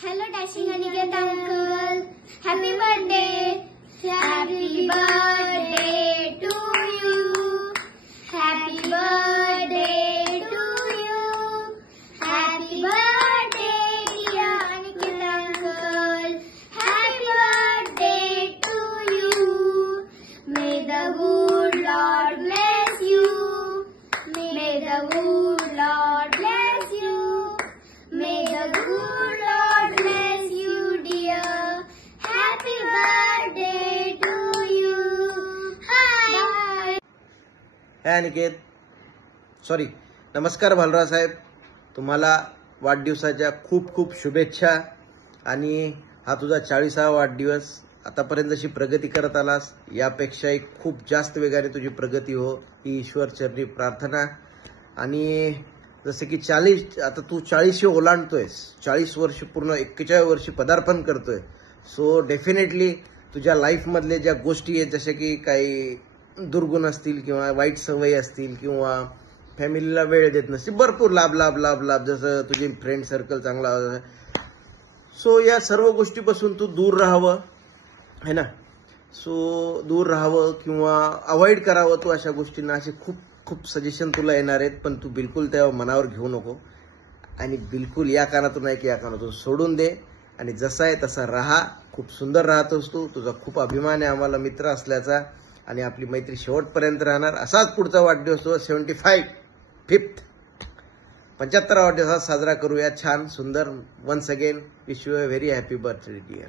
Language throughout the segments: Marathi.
Hello, dashing Aniket uncle. Happy birthday. Happy birthday to you. Happy birthday to you. Happy birthday, dear Aniket uncle. Happy birthday to you. May the good Lord bless you. May the good Lord bless you. May the good Lord bless you, dear. Happy birthday to you. Hi. Aniket sorry नमस्कार भालराव साहेब, तुम्हाला वाढदिवसाच्या खूप खूप शुभेच्छा. आणि हा तुझा 40वा वाढदिवस. आतापर्यंत जशी प्रगती करत आलास यापेक्षाही खूप जास्त वेगाने तुझी प्रगती हो ही ईश्वर चरणी प्रार्थना. आणि जसं की 40 आता तू 40 ओलांडतोयस, 40 वर्ष पूर्ण 41 वर्षी पदार्पण करतोय. सो डेफिनेटली तुझ्या लाईफ मधले ज्या गोष्टी आहेत जशा की काही दुर्गुण असतील किंवा वाईट सवयी असतील किंवा फॅमिलीला वेळ देत नसतील, भरपूर लाभ लाभ लाभ लाभ जसं तुझी फ्रेंड सर्कल चांगला. सो या सर्व गोष्टीपासून तू दूर राहावं है ना. सो दूर राहावं किंवा अवॉइड करावं तू अशा गोष्टींना. असे खूप खूप सजेशन तुला येणार आहेत, पण तू बिलकुल त्या मनावर घेऊ नको आणि बिलकुल या कानातून नाही की या कानातून सोडून दे आणि जसा आहे तसा राहा. खूप सुंदर राहतोस तू, तुझा खूप अभिमान आहे आम्हाला मित्र असल्याचा आणि आपली मैत्री शेवटपर्यंत राहणार. असाच पुढचा वाढदिवस 75वा वाढदिवस साजरा करूया छान सुंदर. Once again wish you a very happy birthday dear.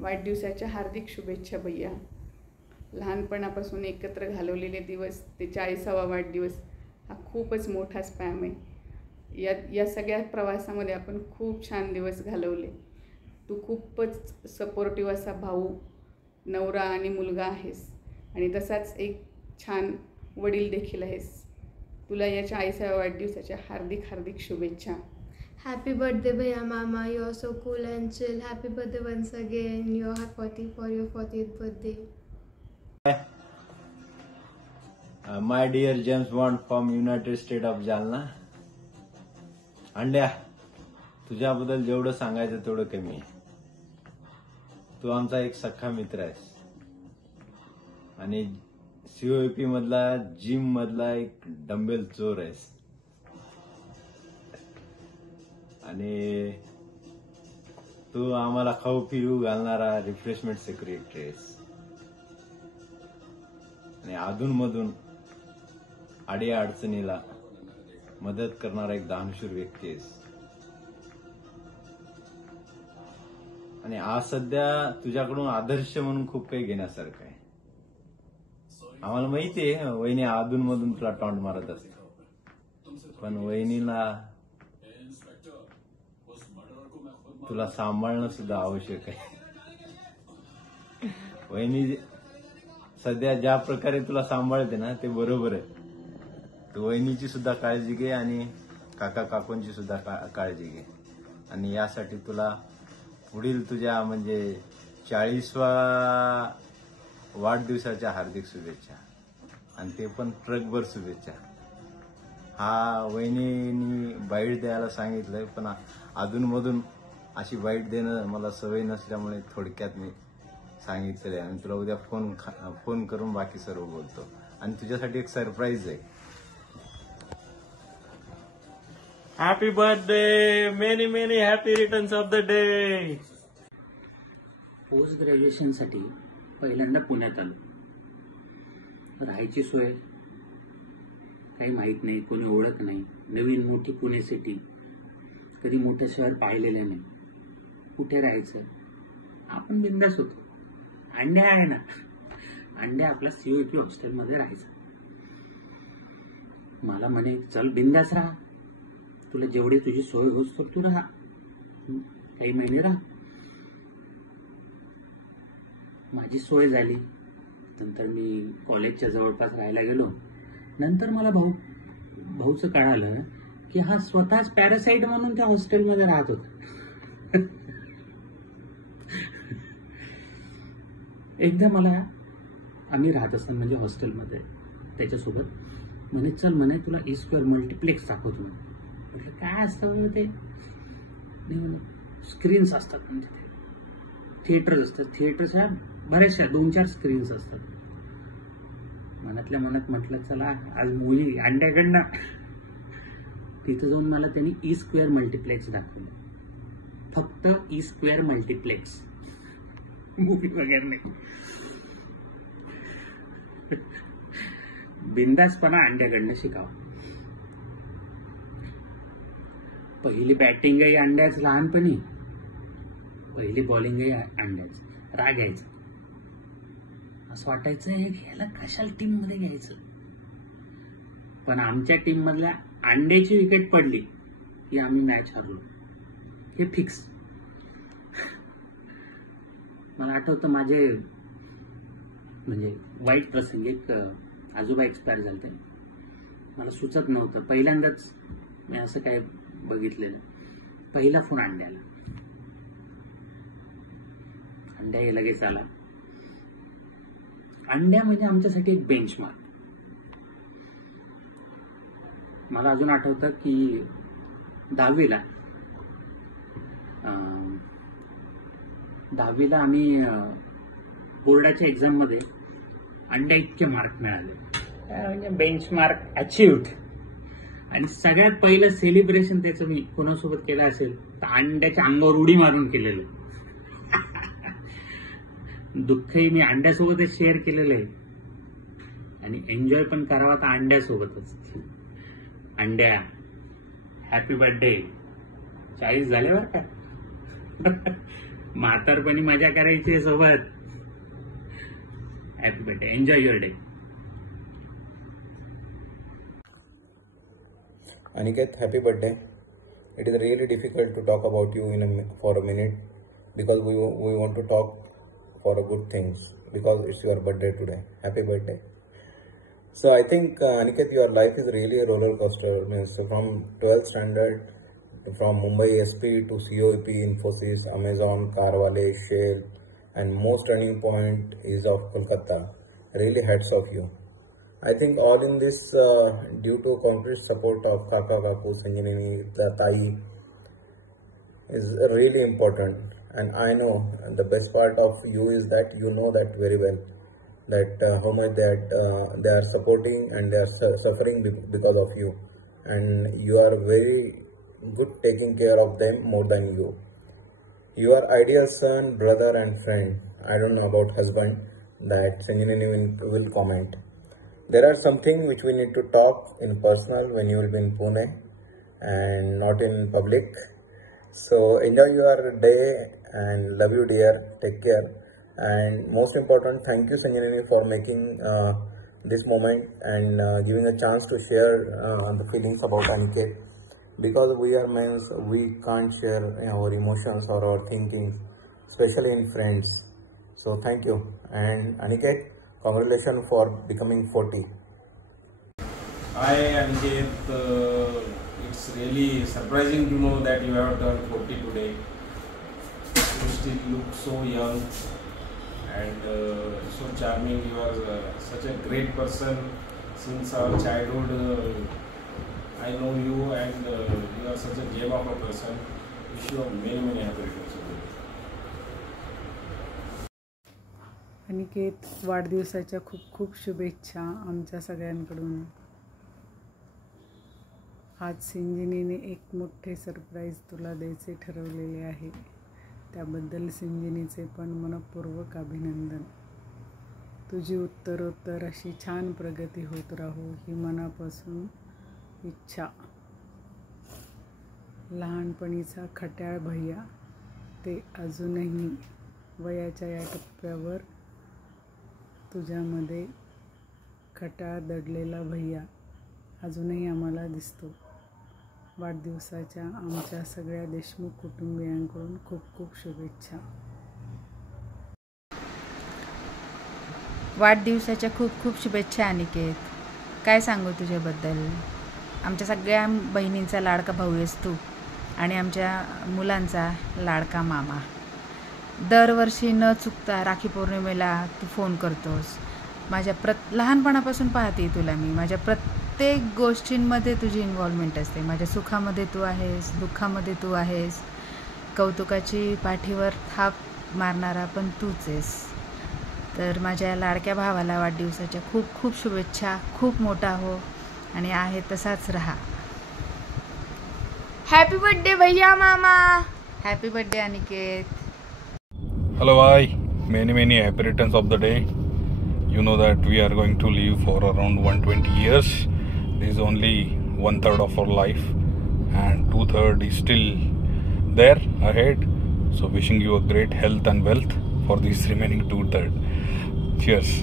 वाढदिवसाच्या हार्दिक शुभेच्छा भैया. लहानपणापासून एकत्र घालवलेले दिवस ते 40वा वाढदिवस हा खूपच मोठा स्पॅम आहे. या सगळ्या प्रवासामध्ये आपण खूप छान दिवस घालवले. तू खूपच सपोर्टिव्ह असा भाऊ, नवरा आणि मुलगा आहेस आणि तसाच एक छान वडील देखील आहेस. तुला या 40व्या वाढदिवसाच्या हार्दिक हार्दिक शुभेच्छा. Happy birthday, Bhaiya Mama. You're so cool and chill. Happy birthday once again. You're 40 for your 40th birthday. My dear James Bond from United States of Jalna. अंड्या, तुझ्याबद्दल जेवढं सांगायचं तेवढं कमी आहे. तू आमचा एक सख्खा मित्र आहेस आणि सीओपी मधला जिम मधला एक डंबेल चोर आहेस आणि तू आम्हाला खाऊ पिऊ घालणारा रिफ्रेशमेंट सेक्रेटरी आहेस आणि अधूनमधून आड्या अडचणीला मदत करणारा एक दानशूर व्यक्ती आहेस. आणि आज सध्या तुझ्याकडून आदर्श म्हणून खूप काही घेण्यासारखं आहे. आम्हाला माहिती आहे वहिनी अधूनमधून तुला टॉन्ट मारत असते, पण वहिनीला तुला सांभाळणं सुद्धा आवश्यक आहे. वहिनी सध्या ज्या प्रकारे तुला सांभाळते ना ते बरोबर आहे. तू वहिनीची सुद्धा काळजी घे आणि काका काकूंची सुद्धा काळजी घे. आणि यासाठी तुला पुढील तुझ्या म्हणजे 40वा वाढदिवसाच्या हार्दिक शुभेच्छा आणि ते पण ट्रकभर शुभेच्छा. हा वहिनीनी बाईट द्यायला सांगितलंय, पण अधूनमधून अशी बाईट देणं मला सवय नसल्यामुळे थोडक्यात मी सांगितलंय आणि तुला उद्या फोन करून बाकी सर्व बोलतो. आणि तुझ्यासाठी एक सरप्राईज आहे. Happy birthday, many many happy returns of the day. Post ग्रॅज्युएशनसाठी पहिल्यांदा पुण्यात आलो. राहायची सोय काही माहीत नाही, कोणी ओळख नाही, नवीन मोठी पुणे सिटी, कधी मोठं शहर पाहिलेलं नाही, कुठे राहायचं. आपण बिंदास होतो. अंड्या आहे ना, अंड्या आपला सीओपी हॉस्टेलमध्ये राहायचा. मला म्हणे चल बिंदास राहा, तुला जेवढी तुझी सोय होत तर तू राहा, काही महिने राहा. माझी सोय झाली. नंतर मी कॉलेजच्या जवळपास राहायला गेलो. नंतर मला भाऊचं कळालं की हा स्वतःच पॅरासाइट म्हणून त्या हॉस्टेलमध्ये राहत होता. एकदा मला आम्ही राहत असताना म्हणजे हॉस्टेलमध्ये त्याच्यासोबत म्हणे चल म्हणे तुला E² मल्टिप्लेक्स दाखवतो. म्हटलं काय असतं म्हणजे ते, स्क्रीन्स असतात म्हणजे ते थिएटर्स असतात. थिएटर्स ह्या बऱ्याचशा 2-4 स्क्रीन्स असतात. मनातल्या मनात म्हटलं चला आज मूवी अंड्याकडनं. तिथं जाऊन मला त्यांनी E² मल्टिप्लेक्स दाखवलं. फक्त E² मल्टिप्लेक्स, मूवी वगैरे नाही. बिंदासपणा अंड्याकडनं शिकावं. पहिली बॅटिंगही अंड्याच लहानपणी, पहिली बॉलिंगही अंड्याच. राग यायचा, असं वाटायचं ह्याला कशाला टीम मध्ये घ्यायचं. पण आमच्या टीम मधल्या अंड्याची विकेट पडली की आम्ही मॅच हरलो, हे फिक्स. मला आठवतं माझे म्हणजे वाईट प्रसंग, एक आजोबा एक्सपायर झाले. मला सुचत नव्हतं, पहिल्यांदाच मी असं काय बघितलेलं. पहिला फोन अंड्याला, अंड्या लगेच आला. अंड्या म्हणजे आमच्यासाठी एक बेंचमार्क. मला अजून आठवतं की 10वीला आम्ही बोर्डाच्या एक्झाम मध्ये अंड्या इतके मार्क मिळाले, म्हणजे बेंचमार्क अचीव्ड. आणि सगळ्यात पहिलं सेलिब्रेशन त्याचं मी कोणासोबत केलं असेल तर अंड्याच्या अंगावर उडी मारून केलेलं. दुःखही मी अंड्यासोबतच शेअर केलेलं आहे आणि एन्जॉय पण करावा तर अंड्यासोबतच. अंड्या हॅपी बर्थडे. 40 झाले बरं का. म्हातारपणी मजा करायची सोबत. Happy birthday, enjoy your day. Aniket, happy birthday. It is really difficult to talk about you for a minute because we want to talk for a good things because it's your birthday today. Happy birthday. So I think Aniket, your life is really a roller coaster. Means from 12th standard, from Mumbai SP to COEP, Infosys, Amazon, Carwale, Shell, and most turning point is of Kolkata. Really hats off you. I think all in this due to complete support of Kaka Kaku, Sanjini, the Tai is really important. And I know the best part of you is that you know that very well, that how much that they are supporting and they are suffering because of you. And you are very good taking care of them more than you. You are ideal son, brother and friend. I don't know about husband, that Sanjini will comment. There are something which we need to talk in personal when you will be in Pune and not in public. So enjoy your day and love you dear. Take care. And most important, thank you Sanjini for making this moment and giving a chance to share the feelings about Aniket. Because we are men, we can't share our emotions or our thinking, especially in friends. So thank you. And Aniket, congratulations for becoming 40. Hi Aniket, it's really surprising to know that you have turned 40 today. You still look so young and so charming. You are such a great person since our childhood. I know you and you are such a gem of a person. Wish you many happy returns of the day. Aniket, वाढदिवसाच्या खूप खूप शुभेच्छा आमच्या सगळ्यांकडून. आज सिंजिनीने एक मोठे सरप्राईज तुला द्यायचे ठरवलेले आहे. त्याबद्दल सिंजिनीचे पण मनपूर्वक अभिनंदन. तुझी उत्तरोत्तर अशी छान प्रगती होत राहू ही मनापासून इच्छा. लहानपणीचा खट्याळ भैया ते अजूनही वयाच्या या टप्प्यावर तुझ्यामध्ये खट्याळ दडलेला भैया अजूनही आम्हाला दिसतो. वाढदिवसाच्या आमच्या सगळ्या देशमुख कुटुंबियांकडून खूप खूप शुभेच्छा. वाढदिवसाच्या खूप खूप शुभेच्छा अनिकेत. काय सांगू तुझ्याबद्दल. आमच्या सगळ्या बहिणींचा लाडका भाऊ आहेस तू आणि आमच्या मुलांचा लाडका मामा. दरवर्षी न चुकता राखी पौर्णिमेला तू फोन करतोस. माझ्या लहानपणापासून पाहते तुला मी. माझ्या प्रत्येक गोष्टींमध्ये तुझी इन्व्हॉल्वमेंट असते. माझ्या सुखामध्ये तू आहेस, दुःखामध्ये तू आहेस. कौतुकाची पाठीवर थाप मारणारा पण तूच आहेस. तर माझ्या लाडक्या भावाला वाढदिवसाच्या खूप खूप शुभेच्छा. खूप मोठा हो आणि आहे तसाच रहा. हॅपी बर्थडे भैया मामा. Happy birthday Aniket. Hello, bye. Many happy returns of the day. You know that we are going to live for around 120 years. This is only 1/3 of our life, and 2/3 is still there ahead. So wishing you a great health and wealth for these remaining 2/3. Cheers.